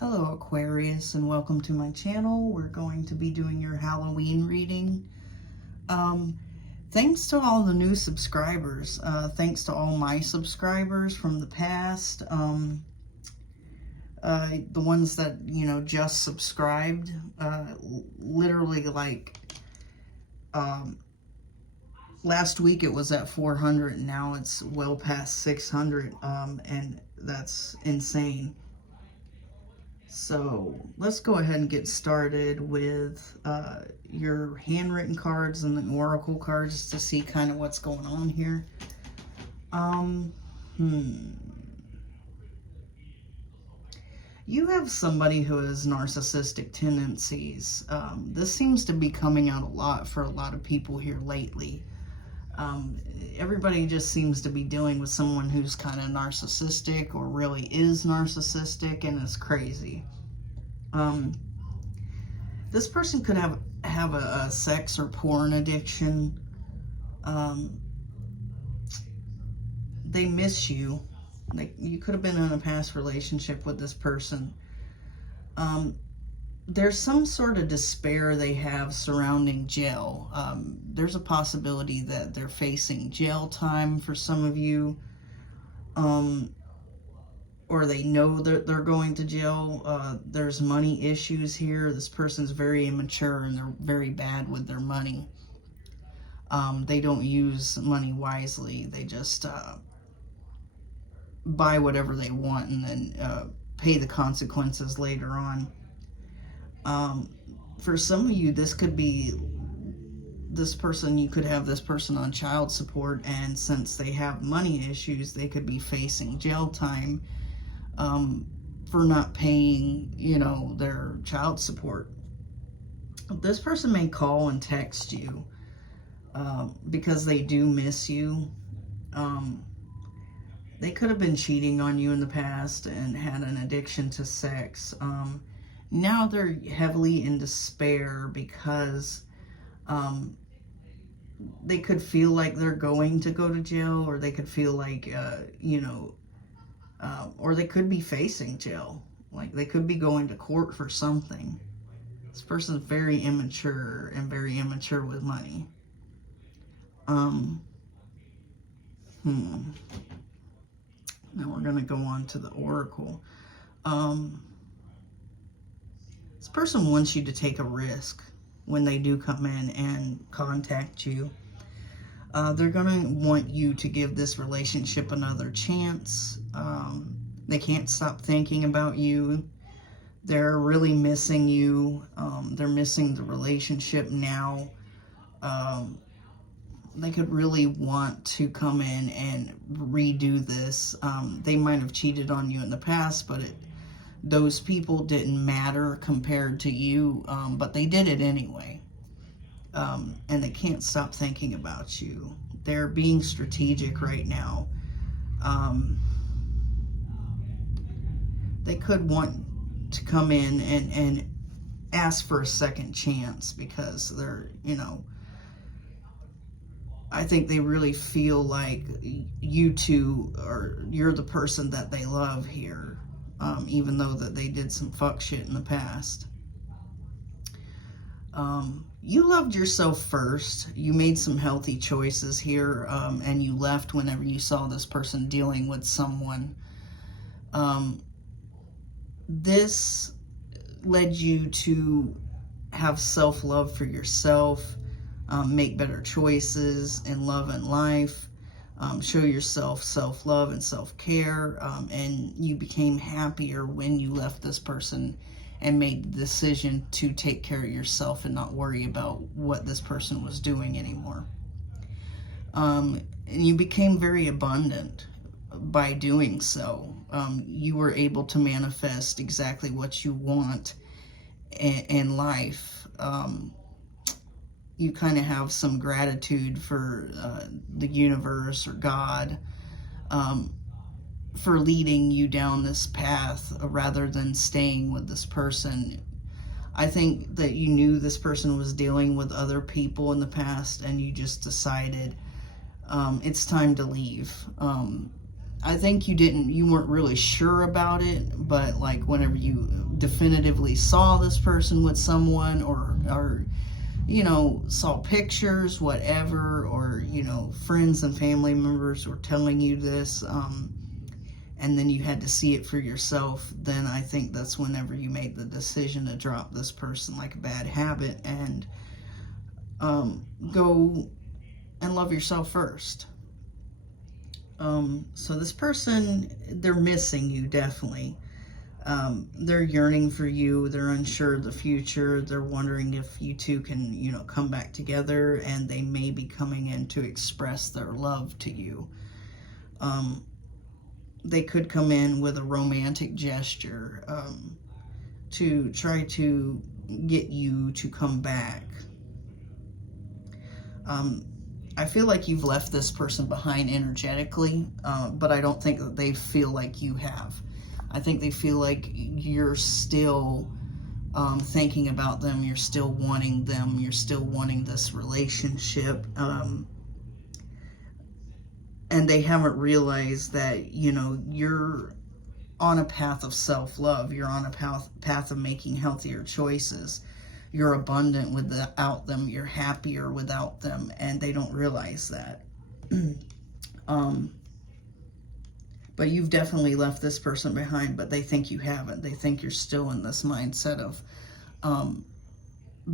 Hello Aquarius, and welcome to my channel. We're going to be doing your Halloween reading. Thanks to all the new subscribers. Thanks to all my subscribers from the past. The ones that, just subscribed. Literally last week it was at 400 and now it's well past 600. And that's insane. So let's go ahead and get started with your handwritten cards and the oracle cards to see kind of what's going on here. You have somebody who has narcissistic tendencies. This seems to be coming out a lot for a lot of people here lately. Everybody just seems to be dealing with someone who's kind of narcissistic or really is narcissistic, and it's crazy. This person could have a sex or porn addiction. They miss you. Like, you could have been in a past relationship with this person. There's some sort of despair they have surrounding jail. There's a possibility that they're facing jail time for some of you. Or they know that they're going to jail. There's money issues here. This person's very immature and they're very bad with their money. They don't use money wisely. They just buy whatever they want and then pay the consequences later on. For some of you, this could be this person, you could have this person on child support, and since they have money issues, they could be facing jail time for not paying, their child support. This person may call and text you because they do miss you. They could have been cheating on you in the past and had an addiction to sex. Now they're heavily in despair because they could feel like they're going to go to jail, or they could feel like, or they could be facing jail. Like, they could be going to court for something. This person's very immature and very immature with money. Now we're going to go on to the oracle. This person wants you to take a risk when they do come in and contact you. They're going to want you to give this relationship another chance. They can't stop thinking about you. They're really missing you. They're missing the relationship now. They could really want to come in and redo this. They might have cheated on you in the past, but those people didn't matter compared to you, but they did it anyway. And they can't stop thinking about you. They're being strategic right now. They could want to come in and ask for a second chance because they're, I think they really feel like you two you're the person that they love here. Even though that they did some fuck shit in the past. You loved yourself first. You made some healthy choices here, and you left whenever you saw this person dealing with someone. This led you to have self-love for yourself, make better choices in love and life. Show yourself self-love and self-care, and you became happier when you left this person and made the decision to take care of yourself and not worry about what this person was doing anymore. And you became very abundant by doing so. You were able to manifest exactly what you want in life. You kind of have some gratitude for the universe or God for leading you down this path rather than staying with this person. I think that you knew this person was dealing with other people in the past, and you just decided it's time to leave. I think you weren't really sure about it, but like whenever you definitively saw this person with someone, or you know, saw pictures, whatever, or, you know, friends and family members were telling you this, and then you had to see it for yourself, then I think that's whenever you made the decision to drop this person like a bad habit and go and love yourself first. So this person, they're missing you, definitely. They're yearning for you. They're unsure of the future. They're wondering if you two can, you know, come back together, and they may be coming in to express their love to you. They could come in with a romantic gesture to try to get you to come back. I feel like you've left this person behind energetically, but I don't think that they feel like you have. I think they feel like you're still thinking about them, you're still wanting them, you're still wanting this relationship, and they haven't realized that, you know, you're on a path of self-love, you're on a path of making healthier choices. You're abundant without them, you're happier without them, and they don't realize that. But you've definitely left this person behind, but they think you haven't. They think you're still in this mindset of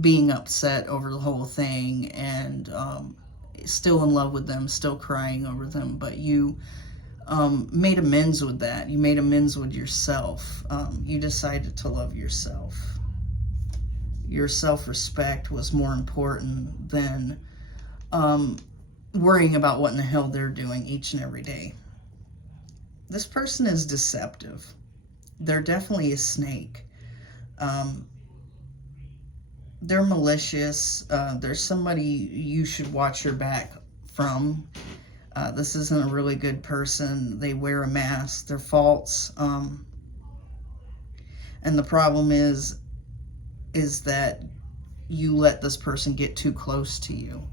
being upset over the whole thing, and still in love with them, still crying over them. But you made amends with that. You made amends with yourself. You decided to love yourself. Your self-respect was more important than worrying about what in the hell they're doing each and every day. This person is deceptive. They're definitely a snake. They're malicious. There's somebody you should watch your back from. This isn't a really good person. They wear a mask. They're false. And the problem is that you let this person get too close to you.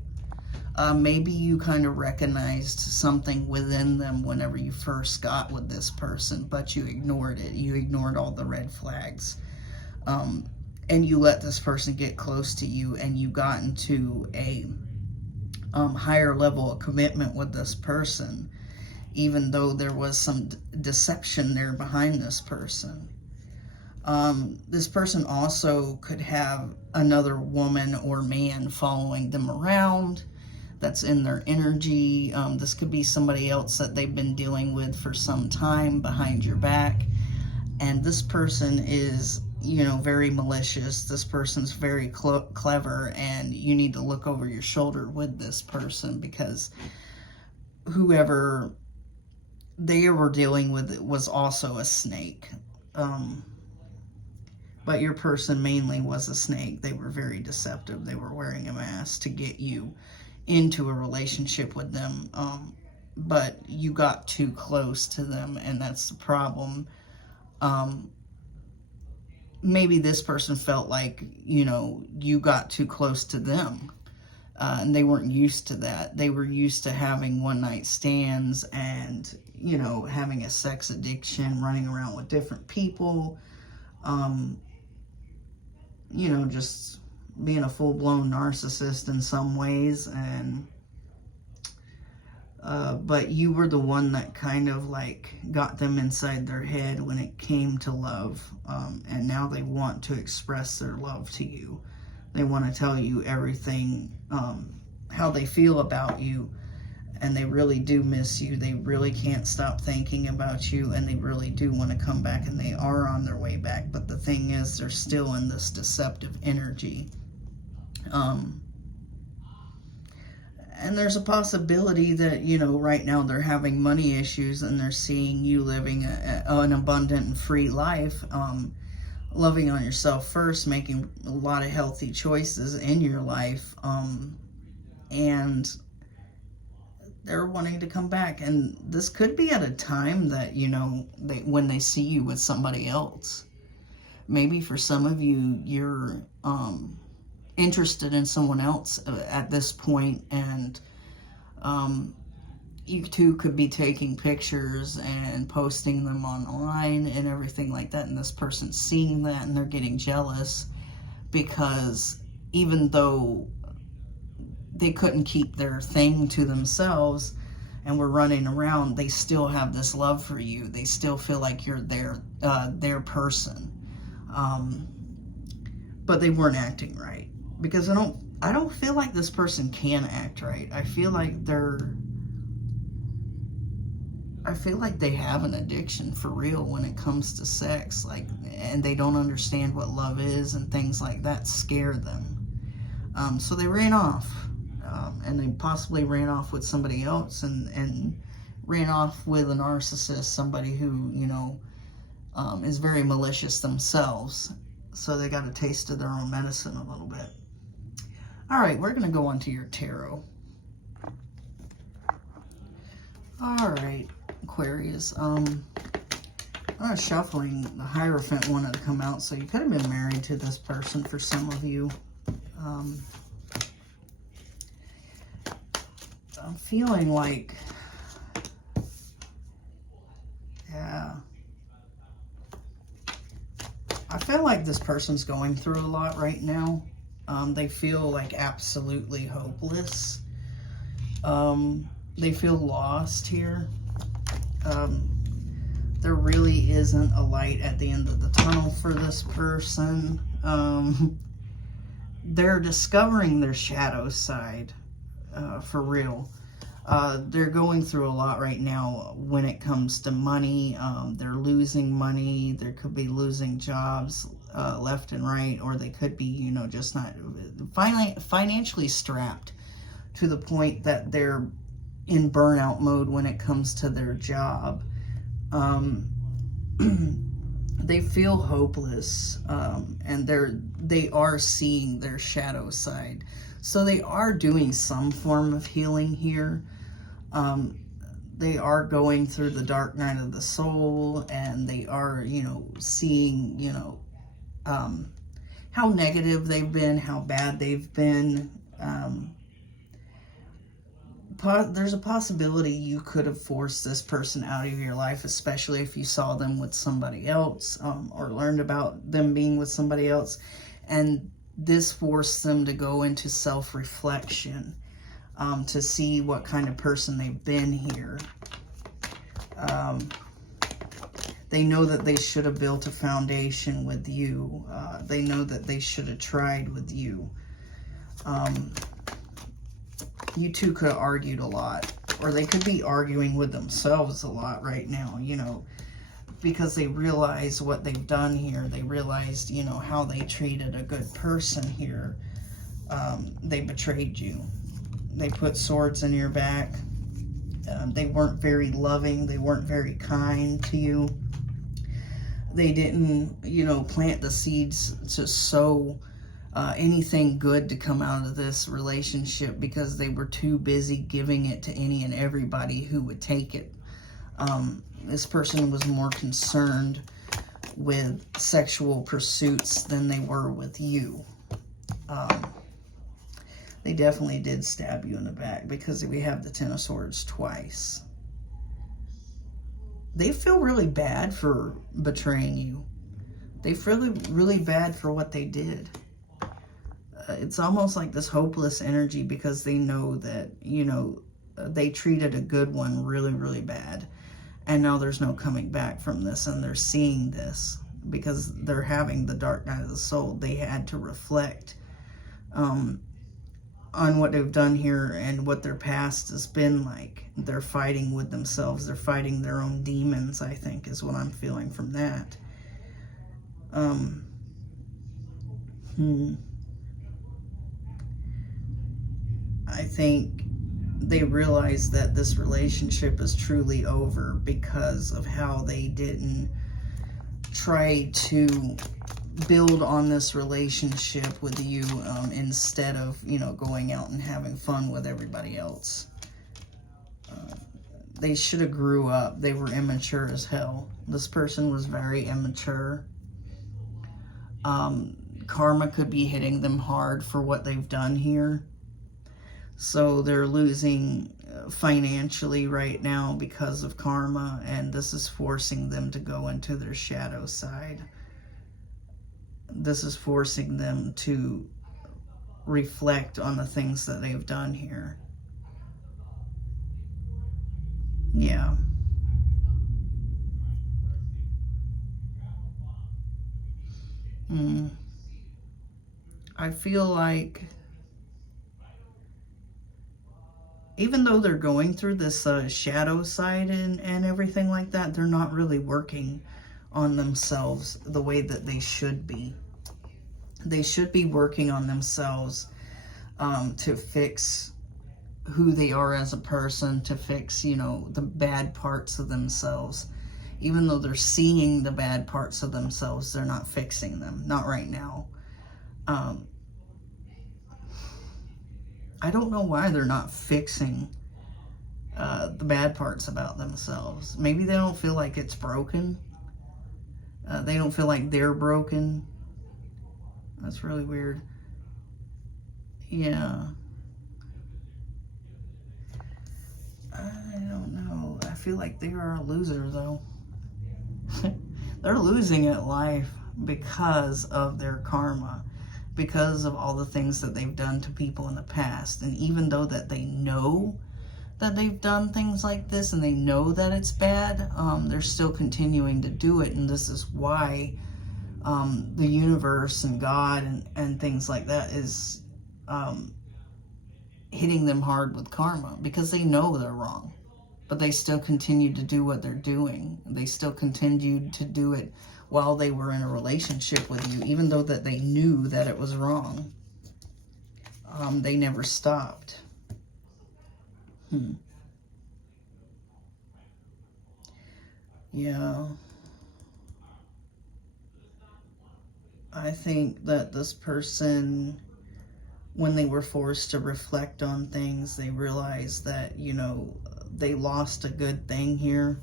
Maybe you kind of recognized something within them whenever you first got with this person, but you ignored it. You ignored all the red flags. And you let this person get close to you, and you got into a higher level of commitment with this person, even though there was some deception there behind this person. This person also could have another woman or man following them around that's in their energy. This could be somebody else that they've been dealing with for some time behind your back. And this person is, you know, very malicious. This person's very clever, and you need to look over your shoulder with this person, because whoever they were dealing with was also a snake. But your person mainly was a snake. They were very deceptive. They were wearing a mask to get you into a relationship with them. But you got too close to them, and that's the problem. Maybe this person felt like, you know, you got too close to them. And they weren't used to that. They were used to having one-night stands and, you know, having a sex addiction, running around with different people. You know, just being a full-blown narcissist in some ways. And but you were the one that kind of like got them inside their head when it came to love. And now they want to express their love to you. They want to tell you everything, how they feel about you. And they really do miss you. They really can't stop thinking about you, and they really do want to come back, and they are on their way back. But the thing is, they're still in this deceptive energy. And there's a possibility that, you know, right now they're having money issues, and they're seeing you living an abundant and free life, loving on yourself first, making a lot of healthy choices in your life, and they're wanting to come back. And this could be at a time that, you know, when they see you with somebody else. Maybe for some of you, you're interested in someone else at this point, and you two could be taking pictures and posting them online and everything like that, and this person's seeing that and they're getting jealous, because even though they couldn't keep their thing to themselves and were running around, they still have this love for you. They still feel like you're their person. But they weren't acting right, because I don't feel like this person can act right. I feel like they have an addiction for real when it comes to sex, like, and they don't understand what love is, and things like that scare them. So they ran off, and they possibly ran off with somebody else, and ran off with a narcissist, somebody who, you know, is very malicious themselves. So they got a taste of their own medicine a little bit. All right, we're going to go on to your tarot. All right, Aquarius. I was shuffling, the Hierophant wanted to come out, so you could have been married to this person for some of you. I'm feeling like, yeah, I feel like this person's going through a lot right now. They feel like absolutely hopeless. They feel lost here. There really isn't a light at the end of the tunnel for this person. They're discovering their shadow side, for real. They're going through a lot right now when it comes to money. They're losing money. They could be losing jobs left and right, or they could be, you know, just not financially strapped to the point that they're in burnout mode when it comes to their job. They feel hopeless, and they are seeing their shadow side. So they are doing some form of healing here. They are going through the dark night of the soul, and they are, you know, seeing, you know, how negative they've been, how bad they've been. There's a possibility you could have forced this person out of your life, especially if you saw them with somebody else, or learned about them being with somebody else. And this forced them to go into self-reflection, to see what kind of person they've been here. They know that they should have built a foundation with you. They know that they should have tried with you. You two could have argued a lot, or they could be arguing with themselves a lot right now, you know, because they realize what they've done here. They realized, you know, how they treated a good person here. They betrayed you. They put swords in your back. They weren't very loving. They weren't very kind to you. They didn't, you know, plant the seeds to sow anything good to come out of this relationship, because they were too busy giving it to any and everybody who would take it. This person was more concerned with sexual pursuits than they were with you. They definitely did stab you in the back, because we have the Ten of Swords twice. They feel really bad for betraying you. They feel really bad for what they did. It's almost like this hopeless energy, because they know that, you know, they treated a good one really, really bad. And now there's no coming back from this, and they're seeing this because they're having the dark night of the soul. They had to reflect on what they've done here and what their past has been like. They're fighting with themselves. They're fighting their own demons, I think, is what I'm feeling from that. I think they realize that this relationship is truly over because of how they didn't try to build on this relationship with you, instead of, you know, going out and having fun with everybody else. They should have grew up. They were immature as hell. This person was very immature. Karma could be hitting them hard for what they've done here. So they're losing financially right now because of karma, and this is forcing them to go into their shadow side. This is forcing them to reflect on the things that they've done here. Yeah. I feel like even though they're going through this shadow side and everything like that, they're not really working on themselves the way that they should be. They should be working on themselves to fix who they are as a person, to fix, you know, the bad parts of themselves. Even though they're seeing the bad parts of themselves, they're not fixing them. Not right now. I don't know why they're not fixing the bad parts about themselves. Maybe they don't feel like it's broken. They don't feel like they're broken. That's really weird. Yeah. I don't know. I feel like they are a loser, though. They're losing at life because of their karma, because of all the things that they've done to people in the past. And even though that they know that they've done things like this and they know that it's bad, they're still continuing to do it. And this is why the universe and God and things like that is hitting them hard with karma, because they know they're wrong, but they still continue to do what they're doing. They still continued to do it while they were in a relationship with you, even though that they knew that it was wrong. They never stopped. Yeah. I think that this person, when they were forced to reflect on things, they realized that, you know, they lost a good thing here.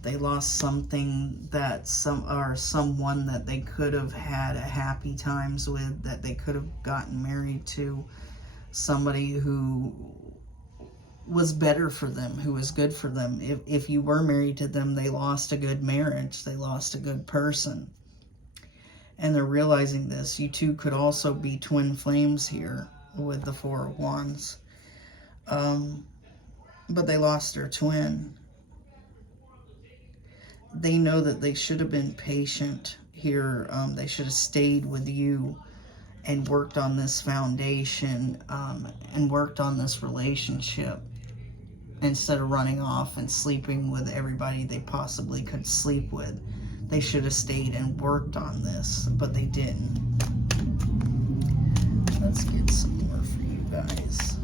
They lost something that someone that they could have had a happy times with, that they could have gotten married to, somebody who was better for them, who was good for them. If you were married to them, they lost a good marriage. They lost a good person. And they're realizing this. You two could also be twin flames here with the Four of Wands. But they lost their twin. They know that they should have been patient here. They should have stayed with you and worked on this foundation and worked on this relationship instead of running off and sleeping with everybody they possibly could sleep with. They should have stayed and worked on this, but they didn't. Let's get some more for you guys.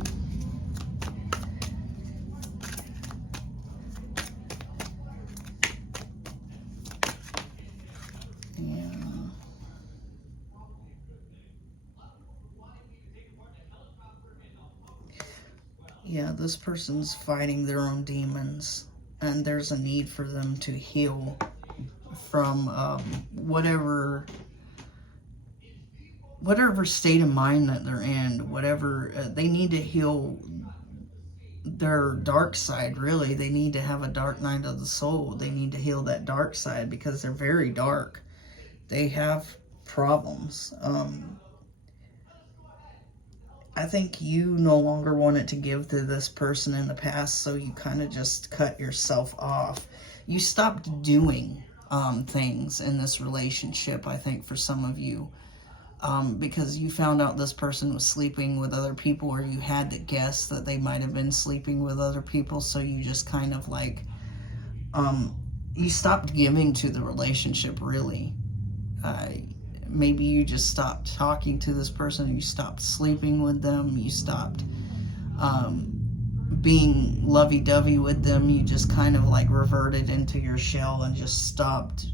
Yeah, this person's fighting their own demons, and there's a need for them to heal from whatever state of mind that they're in, whatever, they need to heal their dark side, really. They need to have a dark night of the soul. They need to heal that dark side because they're very dark. They have problems. I think you no longer wanted to give to this person in the past, so you kind of just cut yourself off. You stopped doing things in this relationship, I think, for some of you, because you found out this person was sleeping with other people, or you had to guess that they might have been sleeping with other people, so you just kind of like, you stopped giving to the relationship, really. Maybe you just stopped talking to this person, you stopped sleeping with them, you stopped being lovey-dovey with them, you just kind of like reverted into your shell and just stopped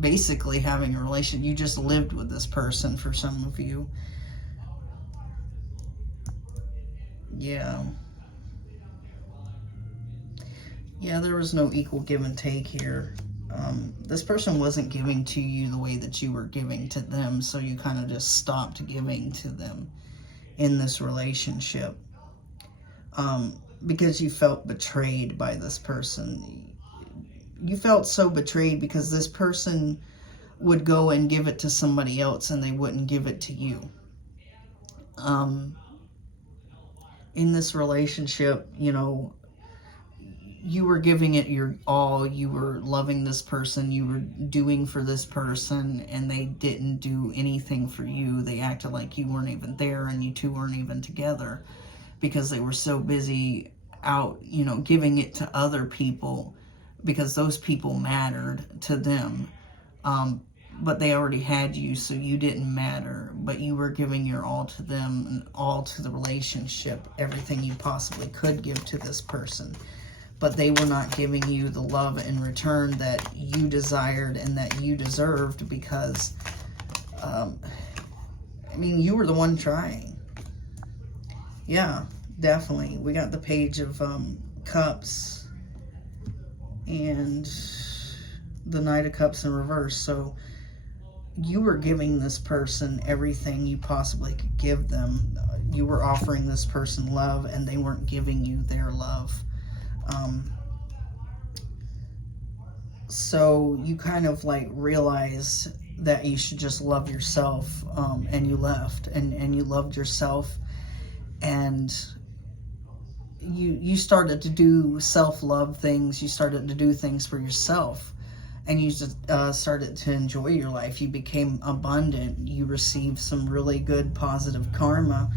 basically having a relationship. You just lived with this person for some of you. Yeah. Yeah, there was no equal give and take here. This person wasn't giving to you the way that you were giving to them, so you kind of just stopped giving to them in this relationship. because you felt betrayed by this person. You felt so betrayed because this person would go and give it to somebody else and they wouldn't give it to you. In this relationship, you know, you were giving it your all. You were loving this person. You were doing for this person, and they didn't do anything for you. They acted like you weren't even there, and you two weren't even together because they were so busy out, you know, giving it to other people because those people mattered to them. But they already had you, so you didn't matter. But you were giving your all to them and all to the relationship, everything you possibly could give to this person. But they were not giving you the love in return that you desired and that you deserved because, I mean, you were the one trying. Yeah, definitely. We got the Page of Cups and the Knight of Cups in reverse. So you were giving this person everything you possibly could give them. You were offering this person love and they weren't giving you their love. So you kind of like realized that you should just love yourself, and you left and you loved yourself, and you started to do self-love things. You started to do things for yourself, and you just started to enjoy your life. You became abundant. You received some really good positive karma,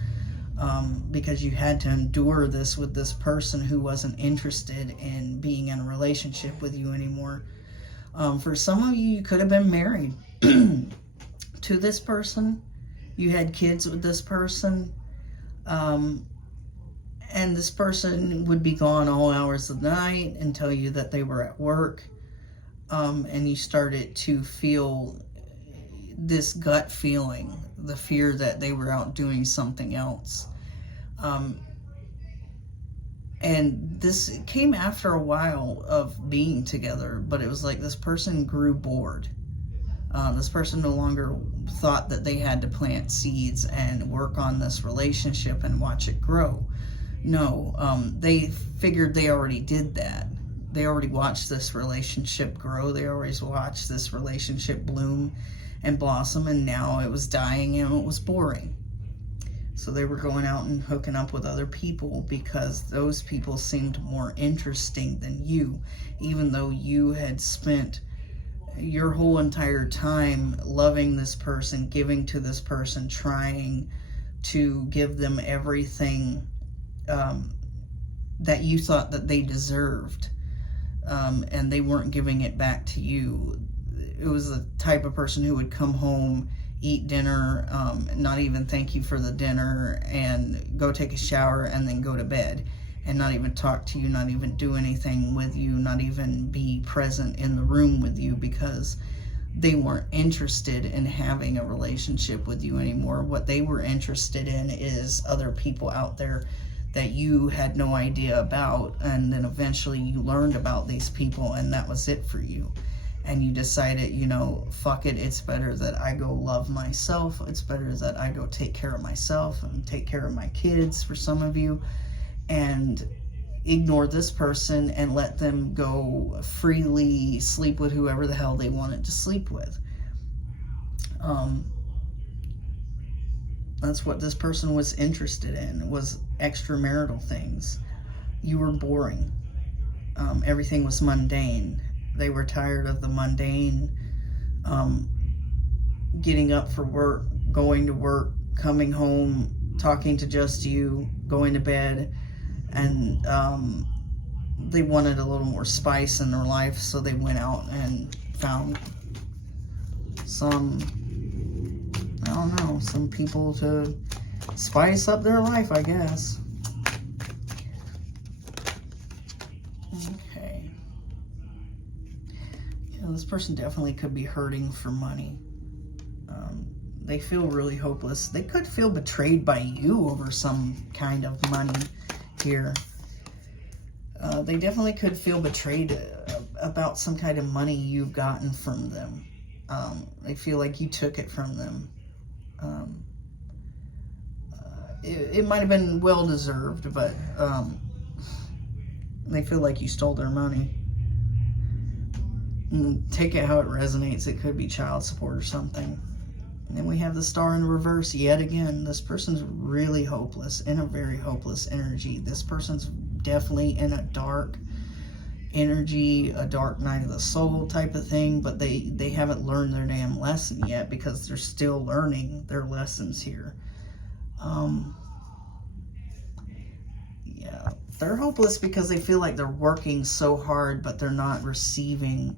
because you had to endure this with this person who wasn't interested in being in a relationship with you anymore. For some of you, you could have been married to this person. You had kids with this person. And this person would be gone all hours of the night and tell you that they were at work. And you started to feel this gut feeling, the fear that they were out doing something else. And this came after a while of being together, but it was like this person grew bored. This person no longer thought that they had to plant seeds and work on this relationship and watch it grow. No, they figured they already did that. They already watched this relationship grow. They always watched this relationship bloom and blossom, and now it was dying and it was boring. So they were going out and hooking up with other people because those people seemed more interesting than you, even though you had spent your whole entire time loving this person, giving to this person, trying to give them everything that you thought that they deserved, and they weren't giving it back to you. It was the type of person who would come home, eat dinner, not even thank you for the dinner, and go take a shower and then go to bed and not even talk to you, not even do anything with you, not even be present in the room with you because they weren't interested in having a relationship with you anymore. What they were interested in is other people out there that you had no idea about, and then eventually you learned about these people, and that was it for you. And you decided, you know, fuck it, it's better that I go love myself. It's better that I go take care of myself and take care of my kids, for some of you, and ignore this person and let them go freely sleep with whoever the hell they wanted to sleep with. That's what this person was interested in, was extramarital things. You were boring. Everything was mundane. They were tired of the mundane, getting up for work, going to work, coming home, talking to just you, going to bed, and they wanted a little more spice in their life, so they went out and found some, I don't know, some people to spice up their life, I guess. Okay. Yeah, this person definitely could be hurting for money. They feel really hopeless. They could feel betrayed by you over some kind of money here. They definitely could feel betrayed about some kind of money you've gotten from them. They feel like you took it from them. It might have been well-deserved, but They feel like you stole their money. And take it how it resonates. It could be child support or something. And then we have the Star in reverse yet again. This person's really hopeless, in a very hopeless energy. This person's definitely in a dark energy, a dark night of the soul type of thing, but they haven't learned their damn lesson yet because they're still learning their lessons here. Yeah, they're hopeless because they feel like they're working so hard, but they're not receiving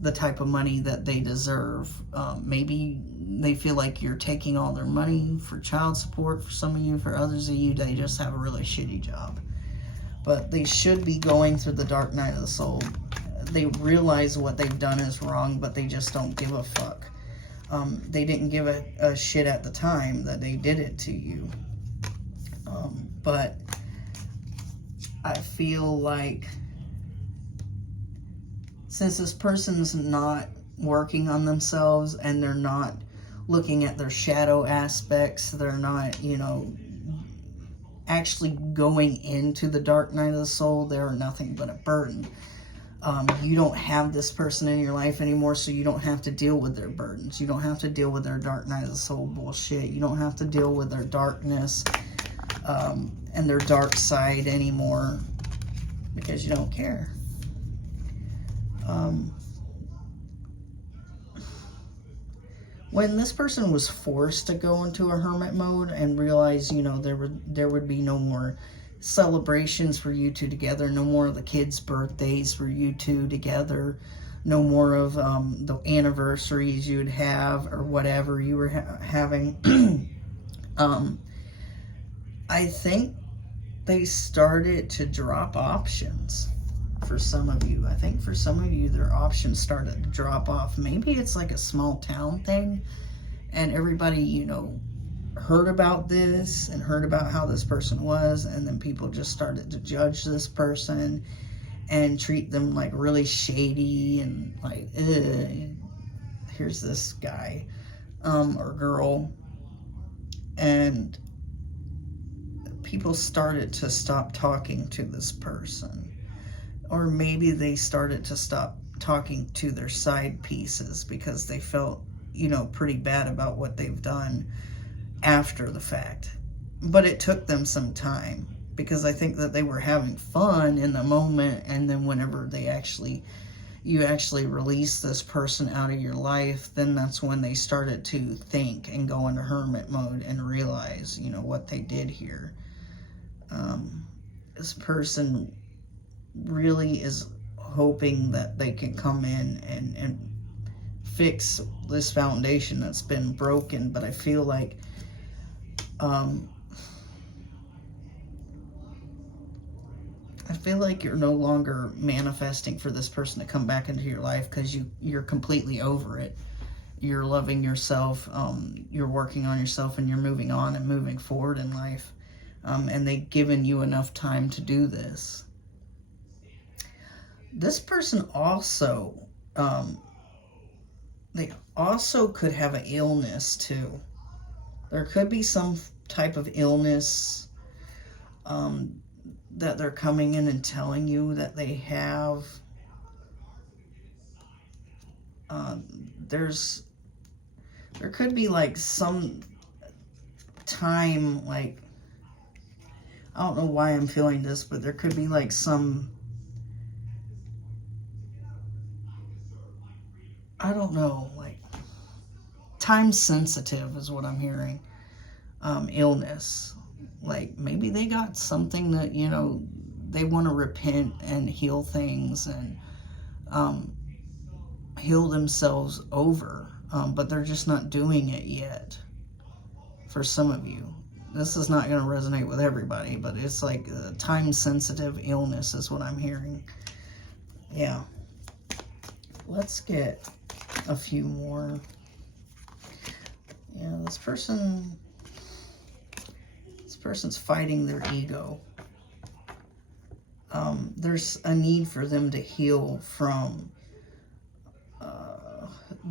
the type of money that they deserve. Maybe they feel like you're taking all their money for child support for some of you. For others of you, they just have a really shitty job. But they should be going through the dark night of the soul. They realize what they've done is wrong, but they just don't give a fuck. They didn't give a shit at the time that they did it to you. But I feel like since this person's not working on themselves and they're not looking at their shadow aspects, they're not, you know, actually going into the dark night of the soul, they're nothing but a burden. You don't have this person in your life anymore, so you don't have to deal with their burdens. You don't have to deal with their dark night of the soul bullshit. You don't have to deal with their darkness and their dark side anymore because you don't care. When this person was forced to go into a hermit mode and realize, you know, there would be no more celebrations for you two together, no more of the kids' birthdays for you two together, no more of the anniversaries you would have or whatever you were having. I think they started to drop options for some of you. I think for some of you, their options started to drop off. Maybe it's like a small town thing and everybody, you know, heard about this and heard about how this person was, and then people just started to judge this person and treat them like really shady and like, here's this guy or girl, and people started to stop talking to this person. Or maybe they started to stop talking to their side pieces because they felt, you know, pretty bad about what they've done after the fact. But it took them some time because I think that they were having fun in the moment, and then whenever you actually release this person out of your life, then that's when they started to think and go into hermit mode and realize, you know, what they did here. This person really is hoping that they can come in and fix this foundation that's been broken, but I feel like you're no longer manifesting for this person to come back into your life because you're completely over it. You're loving yourself, you're working on yourself, and you're moving on and moving forward in life, and they've given you enough time to do this. This person also, they also could have an illness too. There could be some type of illness that they're coming in and telling you that they have. There could be like some time, like, I don't know why I'm feeling this, but there could be like some, I don't know, like time sensitive is what I'm hearing. Illness. Like maybe they got something that, you know, they want to repent and heal things and heal themselves over, but they're just not doing it yet. For some of you, this is not going to resonate with everybody, but it's like a time sensitive illness is what I'm hearing. Yeah. Let's get a few more. Yeah, this person's fighting their ego. There's a need for them to heal from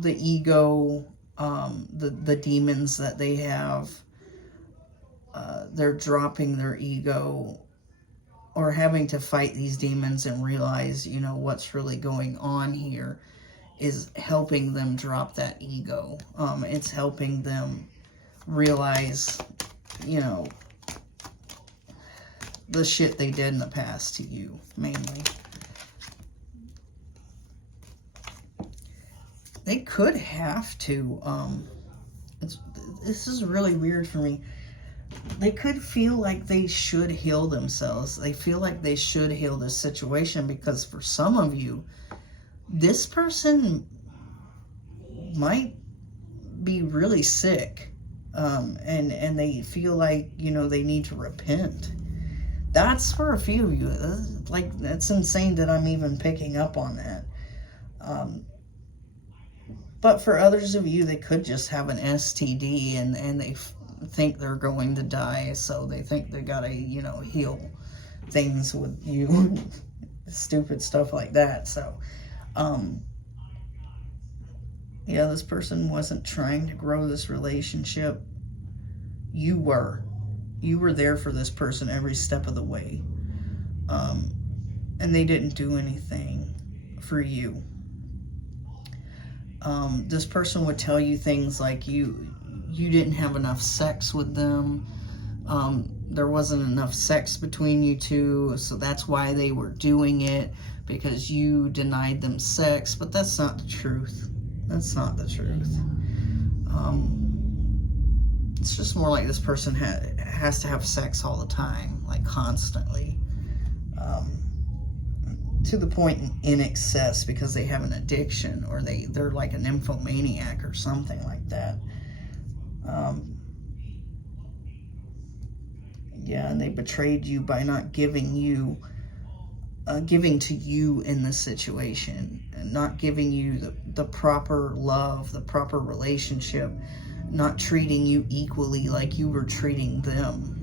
the ego, the demons that they have. They're dropping their ego or having to fight these demons and realize, you know, what's really going on here is helping them drop that ego. It's helping them realize, you know, the shit they did in the past to you, mainly. They could have to, this is really weird for me. They could feel like they should heal themselves. They feel like they should heal this situation, because for some of you, this person might be really sick, and they feel like, you know, they need to repent. That's for a few of you. Like, that's insane that I'm even picking up on that. But for others of you, they could just have an STD and they think they're going to die, so they think they gotta, you know, heal things with you. Stupid stuff like that. So, yeah, this person wasn't trying to grow this relationship. You were. You were there for this person every step of the way. And they didn't do anything for you. This person would tell you things like you didn't have enough sex with them. There wasn't enough sex between you two, so that's why they were doing it, because you denied them sex. But that's not the truth. That's not the truth. It's just more like this person has to have sex all the time, like constantly, to the point in excess, because they have an addiction, or they're like a nymphomaniac or something like that. Yeah, and they betrayed you by not giving to you in this situation, and not giving you the proper love, the proper relationship, not treating you equally like you were treating them.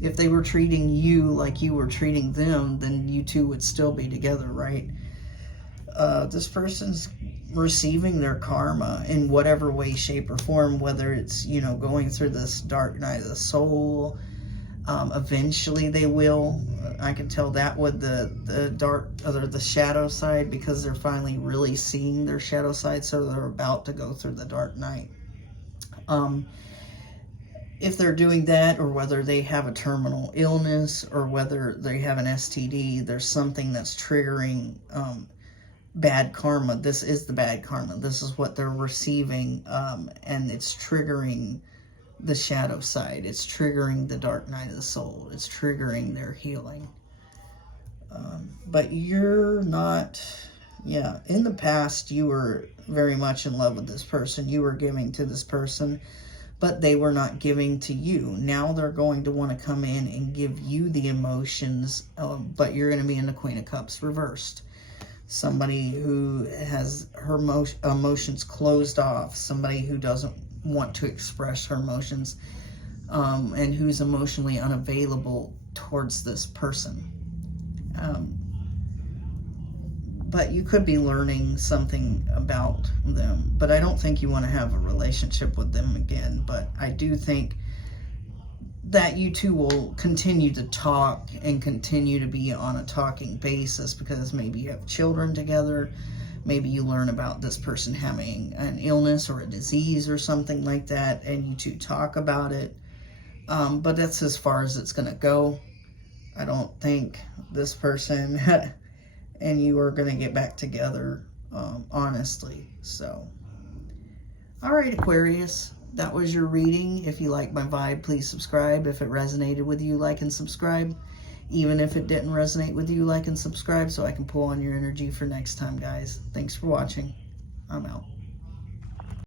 If they were treating you like you were treating them, then you two would still be together, right? This person's receiving their karma in whatever way, shape, or form, whether it's, you know, going through this dark night of the soul. Eventually they will. I can tell that with the dark, or the shadow side, because they're finally really seeing their shadow side, so they're about to go through the dark night. If they're doing that, or whether they have a terminal illness, or whether they have an STD, there's something that's triggering bad karma. This is the bad karma. This is what they're receiving, and it's triggering the shadow side. It's triggering the dark night of the soul. It's triggering their healing. But you're not, yeah, in the past, you were very much in love with this person. You were giving to this person, but they were not giving to you. Now they're going to want to come in and give you the emotions, but you're going to be in the Queen of Cups reversed. Somebody who has her emotions closed off. Somebody who doesn't want to express her emotions, and who's emotionally unavailable towards this person. But you could be learning something about them, but I don't think you want to have a relationship with them again. But I do think that you two will continue to talk and continue to be on a talking basis, because maybe you have children together. Maybe you learn about this person having an illness or a disease or something like that, and you two talk about it. But that's as far as it's going to go. I don't think this person and you are going to get back together, honestly. So, all right, Aquarius, that was your reading. If you like my vibe, please subscribe. If it resonated with you, like and subscribe. Even if it didn't resonate with you, like and subscribe, so I can pull on your energy for next time, guys. Thanks for watching. I'm out.